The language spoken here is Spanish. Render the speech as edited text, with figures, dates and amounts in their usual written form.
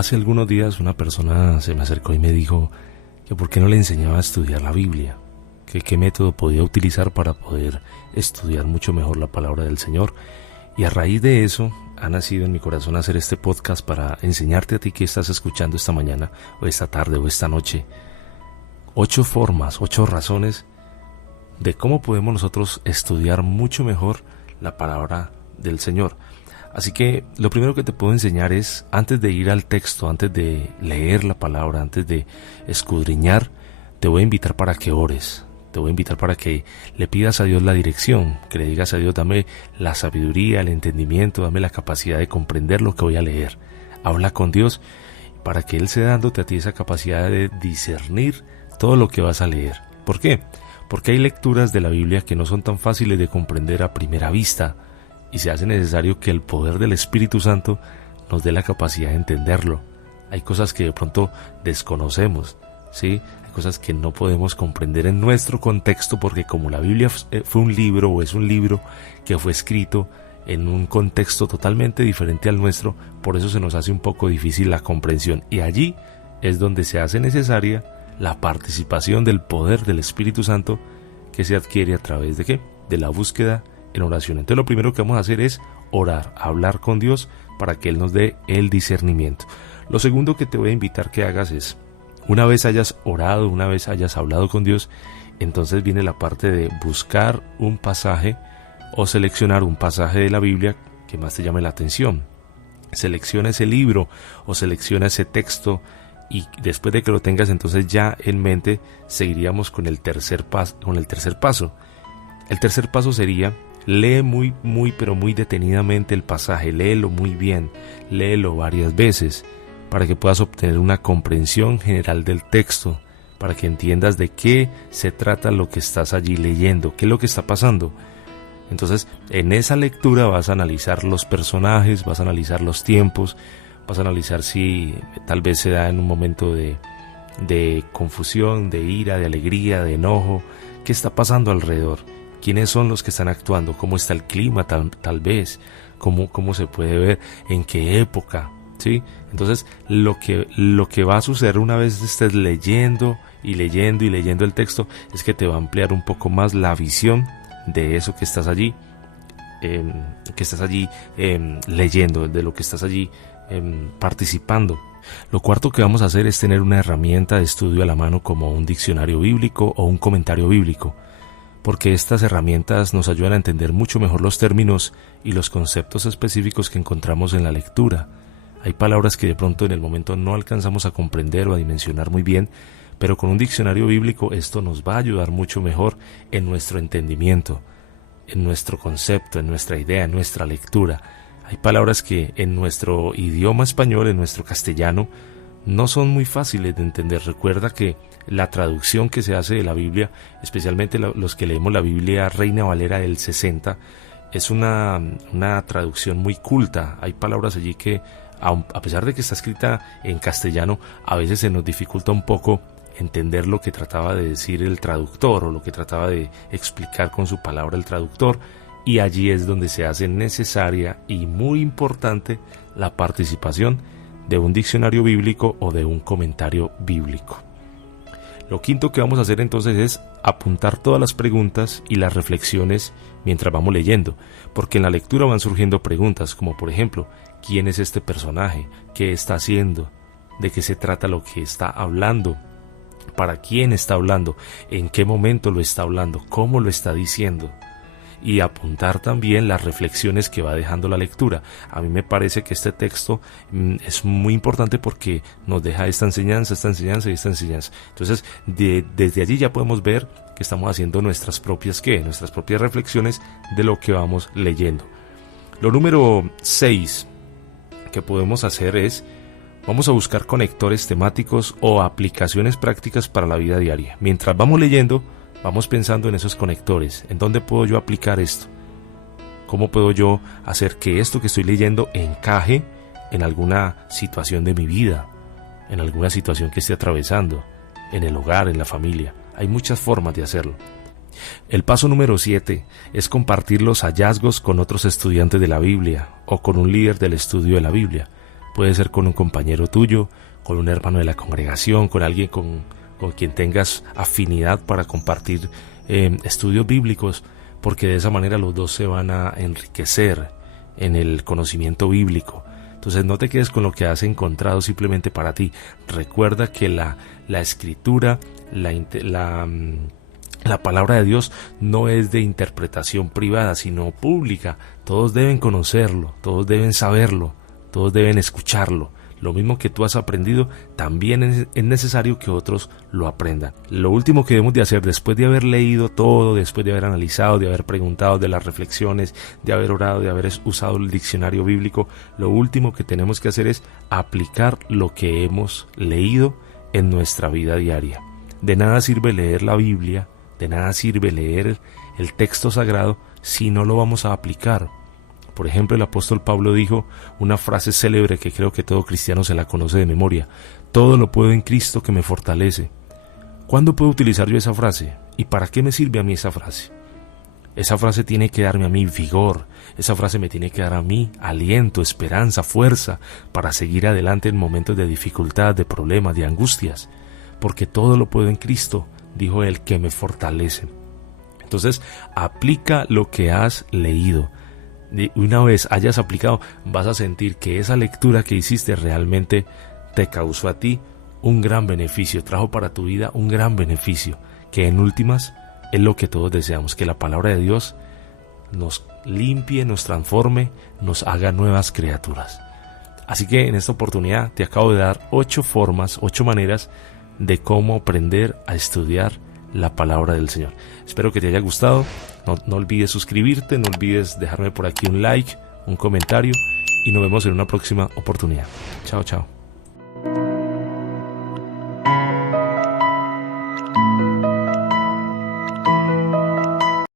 Hace algunos días una persona se me acercó y me dijo que por qué no le enseñaba a estudiar la Biblia, que qué método podía utilizar para poder estudiar mucho mejor la palabra del Señor. Y a raíz de eso ha nacido en mi corazón hacer este podcast para enseñarte a ti que estás escuchando esta mañana o esta tarde o esta noche 8 formas, 8 razones de cómo podemos nosotros estudiar mucho mejor la palabra del Señor. Así que lo primero que te puedo enseñar es, antes de ir al texto, antes de leer la palabra, antes de escudriñar, te voy a invitar para que ores. Te voy a invitar para que le pidas a Dios la dirección, que le digas a Dios, dame la sabiduría, el entendimiento, dame la capacidad de comprender lo que voy a leer. Habla con Dios para que Él sea dándote a ti esa capacidad de discernir todo lo que vas a leer. ¿Por qué? Porque hay lecturas de la Biblia que no son tan fáciles de comprender a primera vista y se hace necesario que el poder del Espíritu Santo nos dé la capacidad de entenderlo. Hay cosas que de pronto desconocemos, ¿sí? Hay cosas que no podemos comprender en nuestro contexto porque como la Biblia fue un libro o es un libro que fue escrito en un contexto totalmente diferente al nuestro, por eso se nos hace un poco difícil la comprensión. Y allí es donde se hace necesaria la participación del poder del Espíritu Santo que se adquiere a través de ¿qué? De la búsqueda en oración. Entonces lo primero que vamos a hacer es orar, hablar con Dios para que Él nos dé el discernimiento. Lo segundo que te voy a invitar que hagas es, una vez hayas orado, una vez hayas hablado con Dios, entonces viene la parte de buscar un pasaje o seleccionar un pasaje de la Biblia que más te llame la atención. Selecciona ese libro o selecciona ese texto y después de que lo tengas entonces ya en mente seguiríamos con el tercer paso. El tercer paso sería: lee pero muy detenidamente el pasaje, léelo muy bien, léelo varias veces para que puedas obtener una comprensión general del texto, para que entiendas de qué se trata lo que estás allí leyendo, qué es lo que está pasando. Entonces, en esa lectura vas a analizar los personajes, vas a analizar los tiempos, vas a analizar si tal vez se da en un momento de confusión, de ira, de alegría, de enojo, qué está pasando alrededor. ¿Quiénes son los que están actuando? ¿Cómo está el clima tal vez? ¿Cómo se puede ver? ¿En qué época? ¿Sí? Entonces, lo que va a suceder una vez estés leyendo el texto es que te va a ampliar un poco más la visión de eso que estás allí leyendo, de lo que estás allí participando. Lo cuarto que vamos a hacer es tener una herramienta de estudio a la mano como un diccionario bíblico o un comentario bíblico, porque estas herramientas nos ayudan a entender mucho mejor los términos y los conceptos específicos que encontramos en la lectura. Hay palabras que de pronto en el momento no alcanzamos a comprender o a dimensionar muy bien, pero con un diccionario bíblico esto nos va a ayudar mucho mejor en nuestro entendimiento, en nuestro concepto, en nuestra idea, en nuestra lectura. Hay palabras que en nuestro idioma español, en nuestro castellano, no son muy fáciles de entender. Recuerda que la traducción que se hace de la Biblia, especialmente los que leemos la Biblia Reina Valera del 60, es una traducción muy culta. Hay palabras allí que, a pesar de que está escrita en castellano, a veces se nos dificulta un poco entender lo que trataba de decir el traductor o lo que trataba de explicar con su palabra el traductor, y allí es donde se hace necesaria y muy importante la participación de un diccionario bíblico o de un comentario bíblico. Lo quinto que vamos a hacer entonces es apuntar todas las preguntas y las reflexiones mientras vamos leyendo, porque en la lectura van surgiendo preguntas como por ejemplo, ¿quién es este personaje? ¿Qué está haciendo? ¿De qué se trata lo que está hablando? ¿Para quién está hablando? ¿En qué momento lo está hablando? ¿Cómo lo está diciendo? Y apuntar también las reflexiones que va dejando la lectura. A mí me parece que este texto es muy importante porque nos deja esta enseñanza y esta enseñanza. Entonces, desde allí ya podemos ver que estamos haciendo nuestras propias reflexiones de lo que vamos leyendo. Lo número 6 que podemos hacer es, vamos a buscar conectores temáticos o aplicaciones prácticas para la vida diaria. Mientras vamos leyendo, vamos pensando en esos conectores. ¿En dónde puedo yo aplicar esto? ¿Cómo puedo yo hacer que esto que estoy leyendo encaje en alguna situación de mi vida? En alguna situación que esté atravesando, en el hogar, en la familia. Hay muchas formas de hacerlo. El paso número 7 es compartir los hallazgos con otros estudiantes de la Biblia o con un líder del estudio de la Biblia. puede ser con un compañero tuyo, con un hermano de la congregación, con alguien con quien tengas afinidad para compartir estudios bíblicos, porque de esa manera los dos se van a enriquecer en el conocimiento bíblico. Entonces no te quedes con lo que has encontrado simplemente para ti. Recuerda que la escritura, la palabra de Dios no es de interpretación privada, sino pública. Todos deben conocerlo, todos deben saberlo, todos deben escucharlo. Lo mismo que tú has aprendido, también es necesario que otros lo aprendan. Lo último que debemos de hacer después de haber leído todo, después de haber analizado, de haber preguntado, de las reflexiones, de haber orado, de haber usado el diccionario bíblico, lo último que tenemos que hacer es aplicar lo que hemos leído en nuestra vida diaria. De nada sirve leer la Biblia, de nada sirve leer el texto sagrado si no lo vamos a aplicar. Por ejemplo, el apóstol Pablo dijo una frase célebre que creo que todo cristiano se la conoce de memoria: todo lo puedo en Cristo que me fortalece. ¿Cuándo puedo utilizar yo esa frase? ¿Y para qué me sirve a mí esa frase? Esa frase tiene que darme a mí vigor, esa frase me tiene que dar a mí aliento, esperanza, fuerza para seguir adelante en momentos de dificultad, de problemas, de angustias, porque todo lo puedo en Cristo, dijo él, que me fortalece. Entonces, aplica lo que has leído. Una vez hayas aplicado, vas a sentir que esa lectura que hiciste realmente te causó a ti un gran beneficio, trajo para tu vida un gran beneficio, que en últimas es lo que todos deseamos, que la palabra de Dios nos limpie, nos transforme, nos haga nuevas criaturas. Así que en esta oportunidad te acabo de dar 8 maneras de cómo aprender a estudiar la palabra del Señor. Espero que te haya gustado. No olvides suscribirte, no olvides dejarme por aquí un like, un comentario, y nos vemos en una próxima oportunidad. Chao, chao.